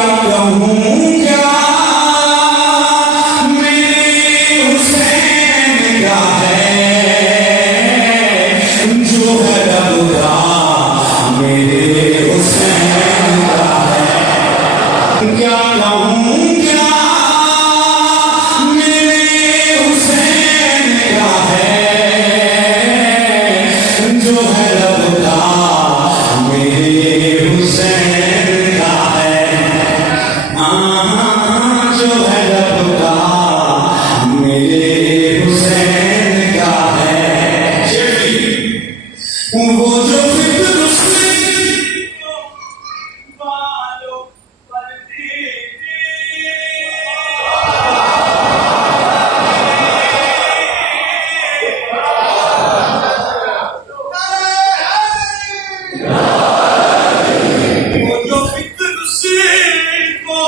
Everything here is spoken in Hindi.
क्या कहूँ क्या मेरे हुसैन का है, जो है रब का मेरे हुसैन का है। क्या कहूँ क्या मेरे हुसैन का है, जो है रब का मेरे हुसैन का है। जो है रब का मेरे हुसैन का है। वो जो फिक्र उसने बालों पर वो जो फिक्र उसको